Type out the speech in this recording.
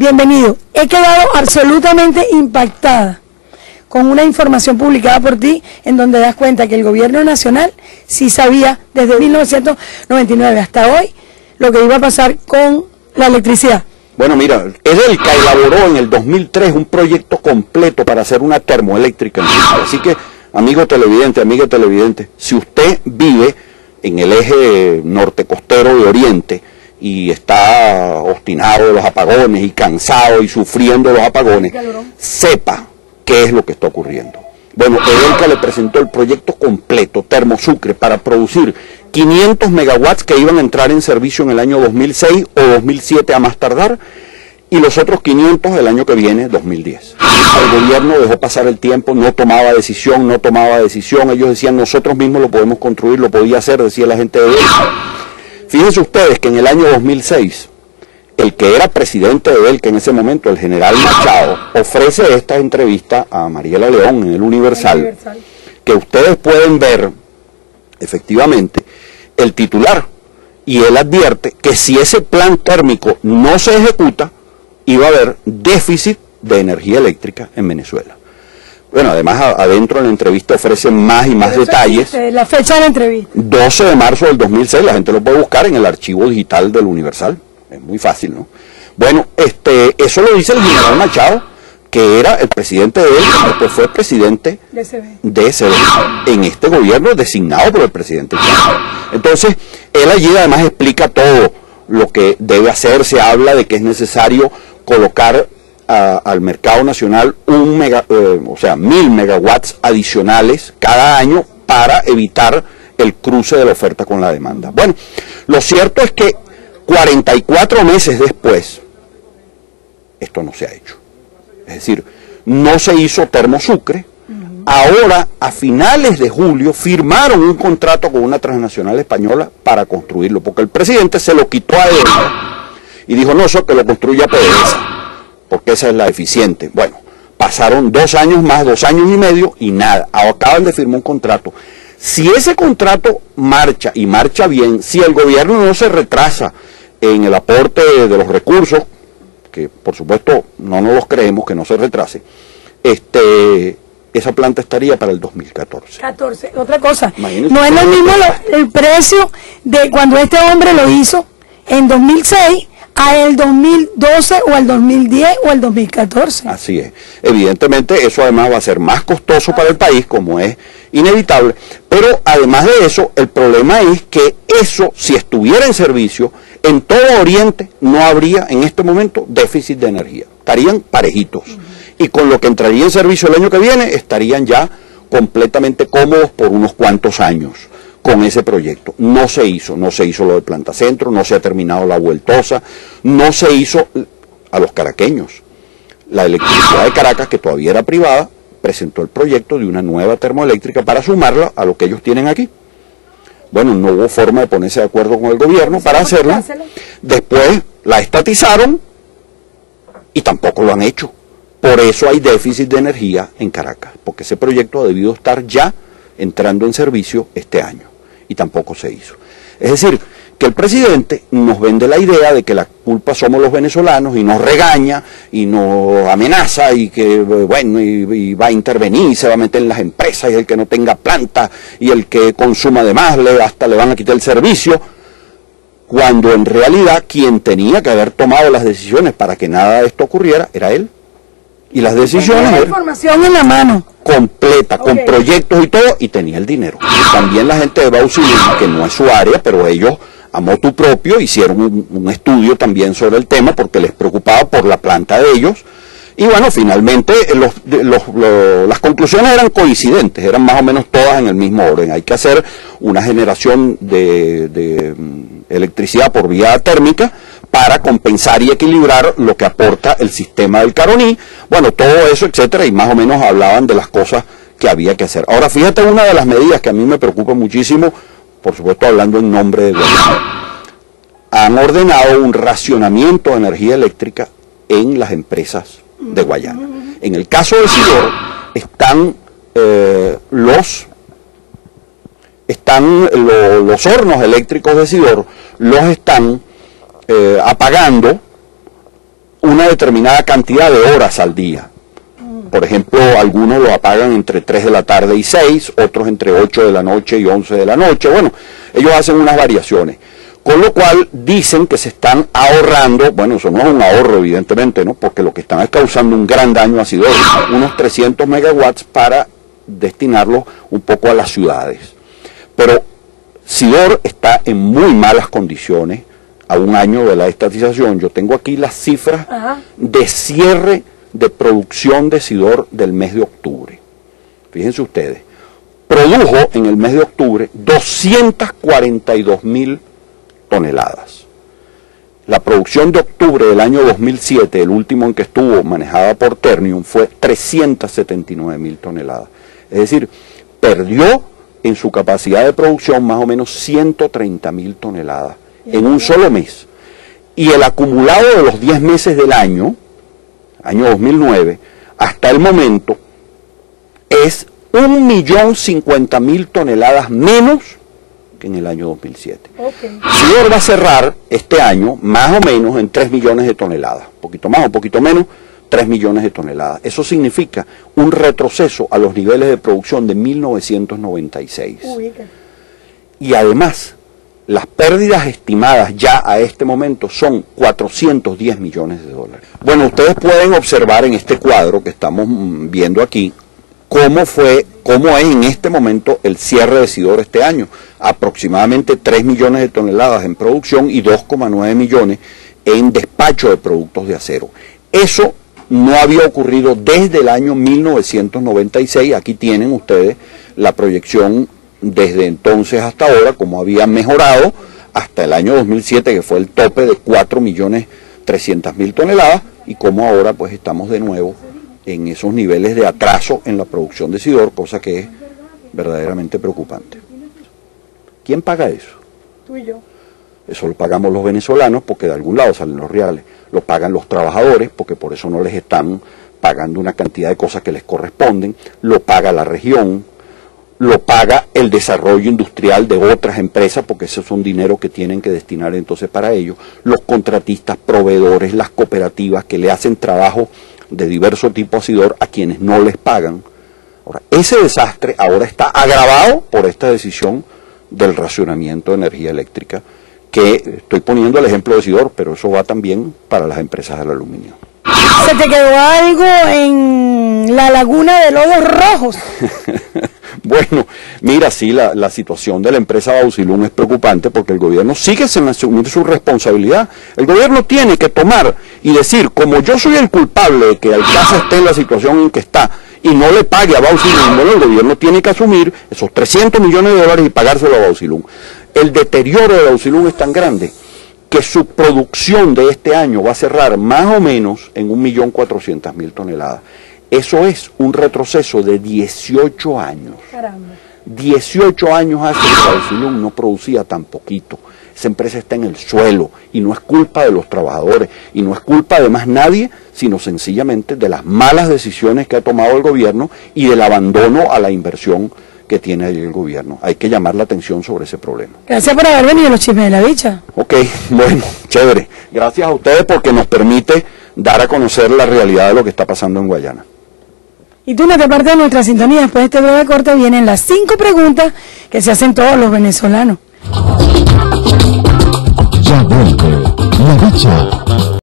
Bienvenido. He quedado absolutamente impactada con una información publicada por ti en donde das cuenta que el gobierno nacional sí sabía desde 1999 hasta hoy lo que iba a pasar con la electricidad. Bueno, mira, Edelca elaboró en el 2003 un proyecto completo para hacer una termoeléctrica en Chile. Así que, amigo televidente, amiga televidente, si usted vive en el eje norte costero de Oriente y está obstinado de los apagones y cansado y sufriendo los apagones, sepa qué es lo que está ocurriendo. Bueno, Edelca le presentó el proyecto completo, Termosucre, para producir 500 megawatts que iban a entrar en servicio en el año 2006 o 2007 a más tardar, y los otros 500 el año que viene, 2010. El gobierno dejó pasar el tiempo, no tomaba decisión, ellos decían, nosotros mismos lo podemos construir, lo podía hacer, decía la gente de Edelca. Fíjense ustedes que en el año 2006, el que era presidente de Edelca en ese momento, el general Machado, ofrece esta entrevista a Mariela León en el Universal, que ustedes pueden ver, efectivamente, el titular, y él advierte que si ese plan térmico no se ejecuta, iba a haber déficit de energía eléctrica en Venezuela. Bueno, además adentro en la entrevista ofrecen más y más detalles. La fecha de la entrevista. 12 de marzo del 2006, la gente lo puede buscar en el archivo digital del Universal. Es muy fácil, ¿no? Bueno, eso lo dice el general Machado, que era el presidente de él, después fue presidente de CB, en este gobierno designado por el presidente Chávez. Entonces, él allí además explica todo lo que debe hacerse, habla de que es necesario colocar al mercado nacional 1000 megawatts adicionales cada año para evitar el cruce de la oferta con la demanda. Bueno, lo cierto es que 44 meses después, esto no se ha hecho. Es decir, no se hizo Termosucre. Ahora, a finales de julio, firmaron un contrato con una transnacional española para construirlo, porque el presidente se lo quitó a él y dijo, no, eso que lo construya PDVSA, porque esa es la eficiente. Bueno, pasaron 2 años más, 2 años y medio, y nada, acaban de firmar un contrato. Si ese contrato marcha, y marcha bien, si el gobierno no se retrasa en el aporte de los recursos, que por supuesto no nos los creemos que no se retrase, esa planta estaría para el 2014. Otra cosa, Imagínense, no es lo mismo el precio de cuando este hombre lo hizo en 2006 a el 2012 o al 2010 o al 2014. Así es. Evidentemente eso además va a ser más costoso para el país, como es inevitable, pero además de eso, el problema es que eso, si estuviera en servicio, en todo Oriente no habría en este momento déficit de energía, estarían parejitos, y con lo que entraría en servicio el año que viene, estarían ya completamente cómodos por unos cuantos años con ese proyecto. No se hizo lo de Planta Centro, no se ha terminado la Vueltosa, no se hizo a los caraqueños. La Electricidad de Caracas, que todavía era privada, presentó el proyecto de una nueva termoeléctrica para sumarla a lo que ellos tienen aquí. Bueno, no hubo forma de ponerse de acuerdo con el gobierno para hacerla. Después la estatizaron y tampoco lo han hecho. Por eso hay déficit de energía en Caracas, porque ese proyecto ha debido estar ya entrando en servicio este año y tampoco se hizo. Es decir, que el presidente nos vende la idea de que la culpa somos los venezolanos y nos regaña y nos amenaza y que, bueno, y va a intervenir y se va a meter en las empresas y el que no tenga planta y el que consuma de más hasta le van a quitar el servicio, cuando en realidad quien tenía que haber tomado las decisiones para que nada de esto ocurriera era él. Y las decisiones la información en la mano completa, con proyectos y todo, y tenía el dinero. Y también la gente de Bausilina, que no es su área, pero ellos a motu propio hicieron un estudio también sobre el tema porque les preocupaba por la planta de ellos. Y bueno, finalmente las conclusiones eran coincidentes, eran más o menos todas en el mismo orden. Hay que hacer una generación de electricidad por vía térmica para compensar y equilibrar lo que aporta el sistema del Caroní. Bueno, todo eso, etcétera, y más o menos hablaban de las cosas que había que hacer. Ahora, fíjate una de las medidas que a mí me preocupa muchísimo, por supuesto hablando en nombre de Guayana. Han ordenado un racionamiento de energía eléctrica en las empresas de Guayana. En el caso de Sidor están los hornos eléctricos de Sidor, los están apagando una determinada cantidad de horas al día. Por ejemplo, algunos lo apagan entre 3 de la tarde y 6, otros entre 8 de la noche y 11 de la noche. Bueno, ellos hacen unas variaciones. Con lo cual dicen que se están ahorrando, bueno, eso no es un ahorro evidentemente, ¿no? Porque lo que están es causando un gran daño a Sidor, unos 300 megawatts para destinarlos un poco a las ciudades. Pero Sidor está en muy malas condiciones a un año de la estatización. Yo tengo aquí las cifras de cierre de producción de Sidor del mes de octubre. Fíjense ustedes, produjo en el mes de octubre 242.000 toneladas. La producción de octubre del año 2007, el último en que estuvo manejada por Ternium, fue 379.000 toneladas. Es decir, perdió en su capacidad de producción más o menos 130.000 toneladas en un solo mes. Y el acumulado de los 10 meses del año 2009, hasta el momento, es 1.050.000 toneladas menos que en el año 2007. Sidor va a cerrar este año más o menos en 3 millones de toneladas, un poquito más o un poquito menos, 3 millones de toneladas. Eso significa un retroceso a los niveles de producción de 1996. Y además, las pérdidas estimadas ya a este momento son 410 millones de dólares. Bueno, ustedes pueden observar en este cuadro que estamos viendo aquí, cómo es en este momento el cierre de Sidor este año. Aproximadamente 3 millones de toneladas en producción y 2,9 millones en despacho de productos de acero. Eso no había ocurrido desde el año 1996. Aquí tienen ustedes la proyección desde entonces hasta ahora, como había mejorado hasta el año 2007, que fue el tope de 4.300.000 toneladas, y cómo ahora pues estamos de nuevo en esos niveles de atraso en la producción de Sidor, cosa que es verdaderamente preocupante. ¿Quién paga eso? Tú y yo. Eso lo pagamos los venezolanos porque de algún lado salen los reales, lo pagan los trabajadores porque por eso no les están pagando una cantidad de cosas que les corresponden, lo paga la región, lo paga el desarrollo industrial de otras empresas, porque esos son dinero que tienen que destinar entonces para ello, los contratistas, proveedores, las cooperativas que le hacen trabajo de diverso tipo a Sidor a quienes no les pagan. Ahora, ese desastre ahora está agravado por esta decisión del racionamiento de energía eléctrica, que estoy poniendo el ejemplo de Sidor, pero eso va también para las empresas del aluminio. ¿Se te quedó algo en la laguna de Lodos Rojos? Bueno, mira, sí, la situación de la empresa Bausilum es preocupante porque el gobierno sigue sin asumir su responsabilidad. El gobierno tiene que tomar y decir, como yo soy el culpable de que Alcasa esté en la situación en que está y no le pague a Bausilum, bueno, el gobierno tiene que asumir esos 300 millones de dólares y pagárselo a Bausilum. El deterioro de Bausilum es tan grande que su producción de este año va a cerrar más o menos en 1.400.000 toneladas. Eso es un retroceso de 18 años. Caramba. 18 años hace que Bausilum no producía tan poquito. Esa empresa está en el suelo y no es culpa de los trabajadores y no es culpa de más nadie, sino sencillamente de las malas decisiones que ha tomado el gobierno y del abandono a la inversión que tiene ahí el gobierno. Hay que llamar la atención sobre ese problema. Gracias por haber venido a los chismes de la bicha. Ok, bueno, chévere. Gracias a ustedes porque nos permite dar a conocer la realidad de lo que está pasando en Guayana. Y tú no te apartes de nuestra sintonía. Después de este breve corte vienen las 5 preguntas que se hacen todos los venezolanos. Ya vuelve La Bicha.